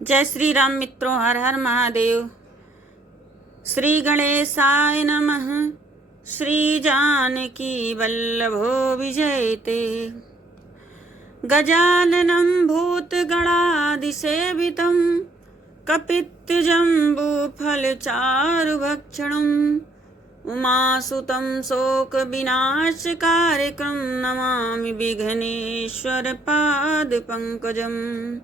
जय श्री राम मित्रों, हर हर महादेव। श्री गणेशाय नमः। श्री जानकी वल्लभो विजयते। गजाननं भूतगणादिसेवितं कपित्थजम्बूफलचारुभक्षणं उमासुतं शोकविनाशकारिकं नमामि विघ्नेश्वरपादपङ्कजम्।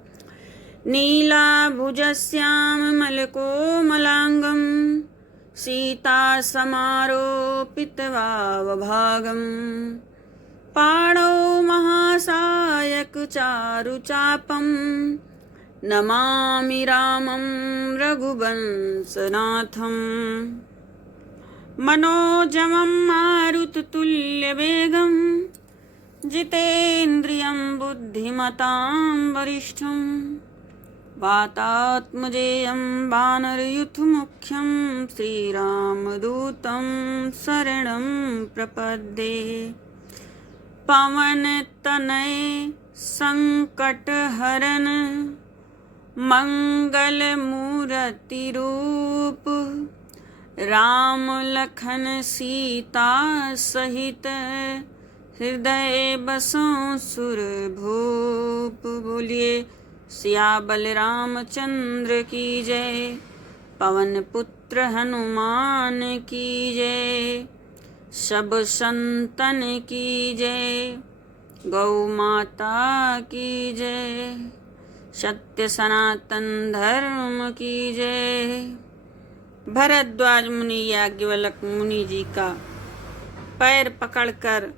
नीलाभुजश्यामलकोमलाङ्गं सीतासमारोपितवावभागं पाणौ महासायकचारुचापं नमामि रामं रघुवंशनाथं। मनोजवं मारुततुल्यवेगं जितेन्द्रियं बुद्धिमतां वरिष्ठं वातात्मजेयं वानरयूथमुख्यं श्रीरामदूतं शरणं प्रपद्ये। पवनतनय संकटहरण मंगलमूर्तिरूप राम लखन सीता सहित हृदय बसों सुरभूप। बोलिए सिया बलरामचंद्र की जय। पवन पुत्र हनुमान की जय। सब संतन की जय। गौ माता की जय। सत्य सनातन धर्म की जय। भरद्वाज मुनि याज्ञवल्क्य मुनि जी का पैर पकड़कर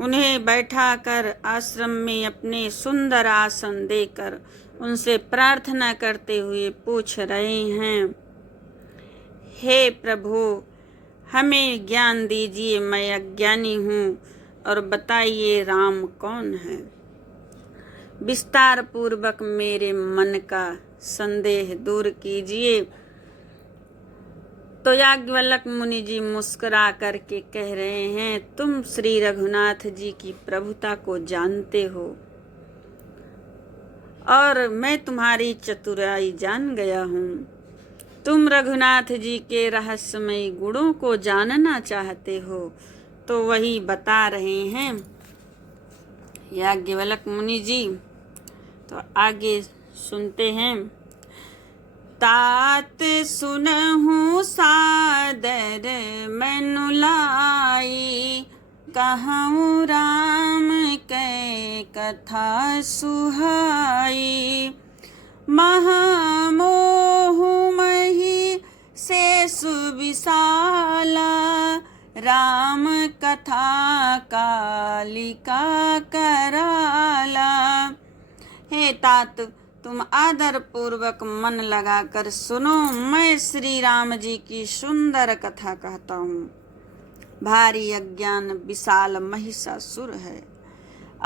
उन्हें बैठाकर आश्रम में अपने सुंदर आसन देकर उनसे प्रार्थना करते हुए पूछ रहे हैं, हे प्रभु, हमें ज्ञान दीजिए, मैं अज्ञानी हूँ, और बताइए राम कौन है। विस्तार पूर्वक मेरे मन का संदेह दूर कीजिए। तो याज्ञवल्क्य मुनि जी मुस्कुरा करके कह रहे हैं, तुम श्री रघुनाथ जी की प्रभुता को जानते हो और मैं तुम्हारी चतुराई जान गया हूँ। तुम रघुनाथ जी के रहस्यमयी गुणों को जानना चाहते हो, तो वही बता रहे हैं याज्ञवल्क्य मुनि जी। तो आगे सुनते हैं। तात सुनहु सादर मैनु लाई, कहूँ राम कै कथा सुहाई। महामोह मही शेषु विशाला, राम कथा कालिका कराला। हे तात, तुम आदर पूर्वक मन लगाकर सुनो, मैं श्री राम जी की सुंदर कथा कहता हूँ। भारी अज्ञान विशाल महिषासुर है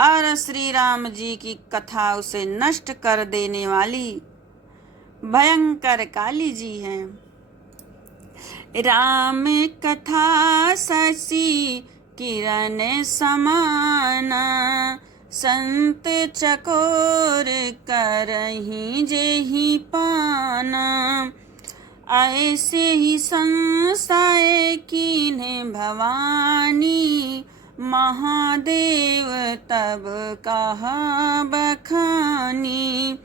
और श्री राम जी की कथा उसे नष्ट कर देने वाली भयंकर काली जी है। राम कथा शशि किरण समाना, संत चकोर करही जेहि पाना। ऐसे ही संशय कीन्हे भवानी, महादेव तब कहा बखानी।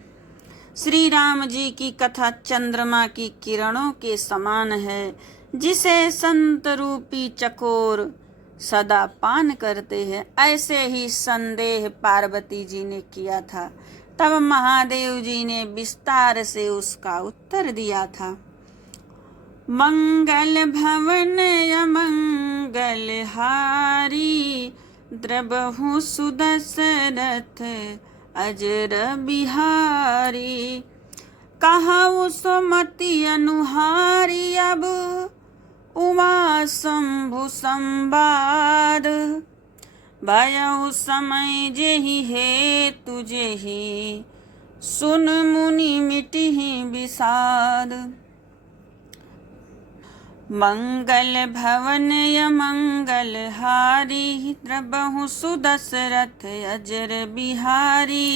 श्री राम जी की कथा चंद्रमा की किरणों के समान है, जिसे संत रूपी चकोर सदा पान करते हैं। ऐसे ही संदेह पार्वती जी ने किया था, तब महादेव जी ने विस्तार से उसका उत्तर दिया था। मंगल भवन अमंगल हारी, द्रबहु सुदशरथ अजर बिहारी। कहु सुमति अनुहारी, अब उमा शंभु संवाद। भयउ समय जेहि हेतु जेहि, सुन मुनि मिटिहि विषाद। मंगल भवन अमंगल हारी, द्रबहु सुदशरथ अजर बिहारी।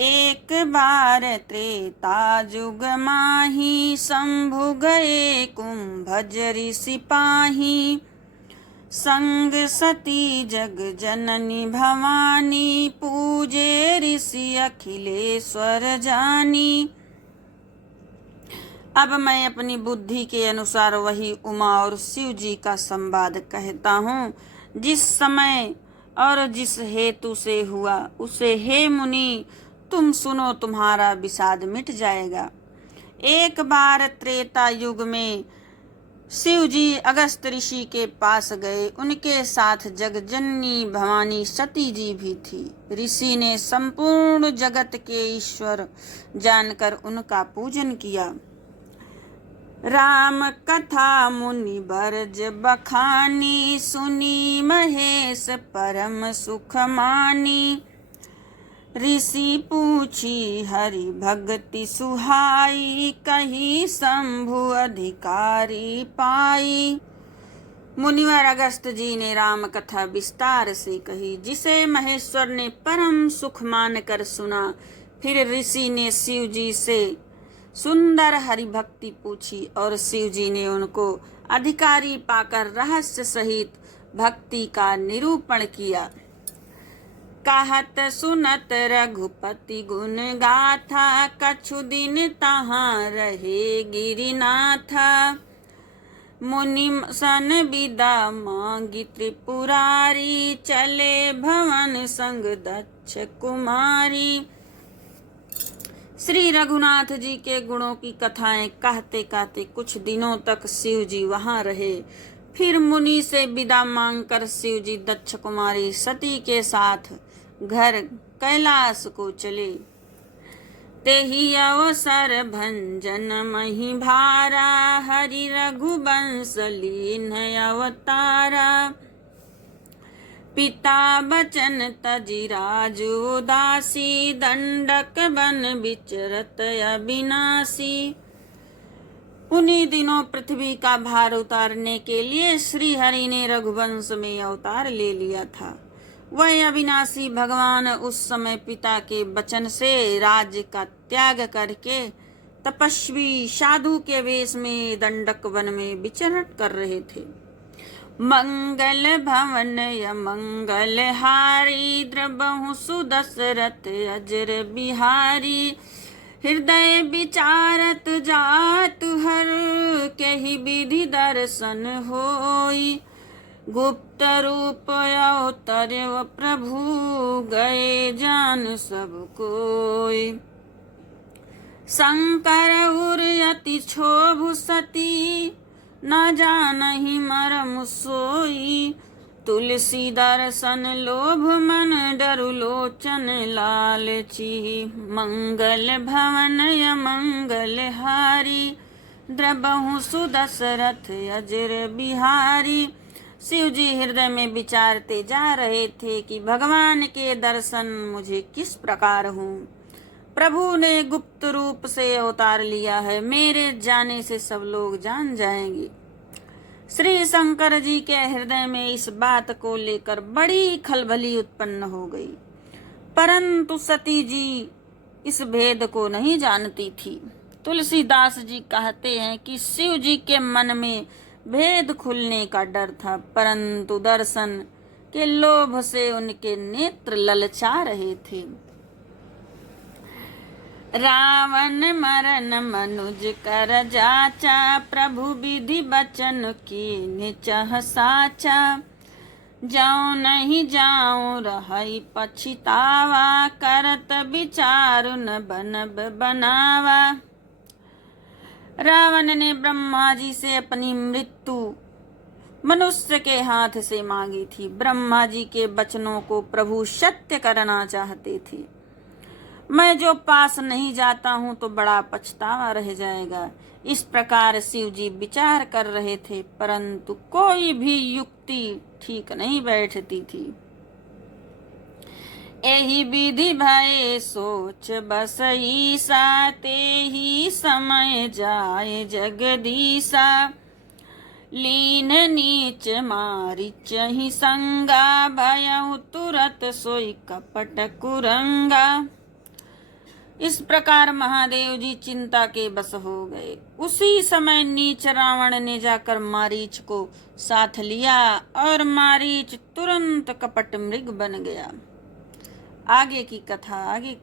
एक बार त्रेता जुग माही, शंभु गए कुंभज सिपाही। संग सती जग जननी भवानी, पूजे ऋषि अखिलेश्वर जानी। अब मैं अपनी बुद्धि के अनुसार वही उमा और शिव जी का संवाद कहता हूँ, जिस समय और जिस हेतु से हुआ उसे हे मुनि तुम सुनो, तुम्हारा विषाद मिट जाएगा। एक बार त्रेता युग में शिव जी अगस्त ऋषि के पास गए। उनके साथ जगजननी भवानी सती जी भी थी। ऋषि ने संपूर्ण जगत के ईश्वर जानकर उनका पूजन किया। राम कथा मुनि बरज बखानी, सुनी महेश परम सुख मानी। ऋषि पूछी हरि भक्ति सुहाई, कही शंभु अधिकारी पाई। मुनिवर अगस्त जी ने राम कथा विस्तार से कही, जिसे महेश्वर ने परम सुख मानकर सुना। फिर ऋषि ने शिव जी से सुंदर हरि भक्ति पूछी और शिव जी ने उनको अधिकारी पाकर रहस्य सहित भक्ति का निरूपण किया। कहत सुनत रघुपति गुण गाथा, कछु दिन तहाँ रहे गिरिनाथा। मुनि सन विदा मांगी त्रिपुरारी, चले भवन संग दक्ष कुमारी। श्री रघुनाथ जी के गुणों की कथाएं कहते कहते कुछ दिनों तक शिव जी वहां रहे। फिर मुनि से विदा मांगकर शिव जी दक्ष कुमारी सती के साथ घर कैलाश को चले। तेहि अवसर भंजन मही भारा, हरि रघुवंश लीन अवतारा। पिता बचन तजि राज उदासी, दंडक बन विचरत अविनाशी। उन्हीं दिनों पृथ्वी का भार उतारने के लिए श्री हरि ने रघुवंश में अवतार ले लिया था। वह अविनाशी भगवान उस समय पिता के वचन से राज्य का त्याग करके तपस्वी साधु के वेश में दंडक वन में विचरण कर रहे थे। मंगल भवन मंगल हारी, द्रबहु सुदशरथ अजर बिहारी। हृदय विचारत जात हर, केहि विधि दर्शन होई। गुप्त रूप अवतर्य प्रभु, गए जान सब कोई। शंकर उर अति क्षोभ सती, न जानहि मरम सोई। तुलसी दर्शन लोभ मन, डरु लोचन लालची। मंगल भवन मंगल हारी, द्रबहु सुदशरथ अजर बिहारी। शिव जी हृदय में विचारते जा रहे थे कि भगवान के दर्शन मुझे किस प्रकार हों। प्रभु ने गुप्त रूप से अवतार लिया है, मेरे जाने से सब लोग जान जाएंगे। श्री शंकर जी के हृदय में इस बात को लेकर बड़ी खलबली उत्पन्न हो गई, परंतु सती जी इस भेद को नहीं जानती थी। तुलसीदास जी कहते हैं कि शिव जी के मन में भेद खुलने का डर था, परंतु दर्शन के लोभ से उनके नेत्र ललचा रहे थे। रावण मरन मनुज कर जाचा, प्रभु विधि बचन कीन्ह चह साचा। जाऊं नहीं जाऊं रहई पछितावा, करत विचारु न बनब बनावा। रावण ने ब्रह्मा जी से अपनी मृत्यु मनुष्य के हाथ से मांगी थी। ब्रह्मा जी के वचनों को प्रभु सत्य करना चाहते थे। मैं जो पास नहीं जाता हूँ तो बड़ा पछतावा रह जाएगा। इस प्रकार शिव जी विचार कर रहे थे, परंतु कोई भी युक्ति ठीक नहीं बैठती थी। एहि विधि भय सोच बस ईसा, ते ही समय जाए जगदीसा। लीन नीच मारिच ही संगा, भयउ तुरत सोई कपट कुरंगा। इस प्रकार महादेव जी चिंता के बस हो गए। उसी समय नीच रावण ने जाकर मारीच को साथ लिया और मारीच तुरंत कपट मृग बन गया। आगे की कथा आगे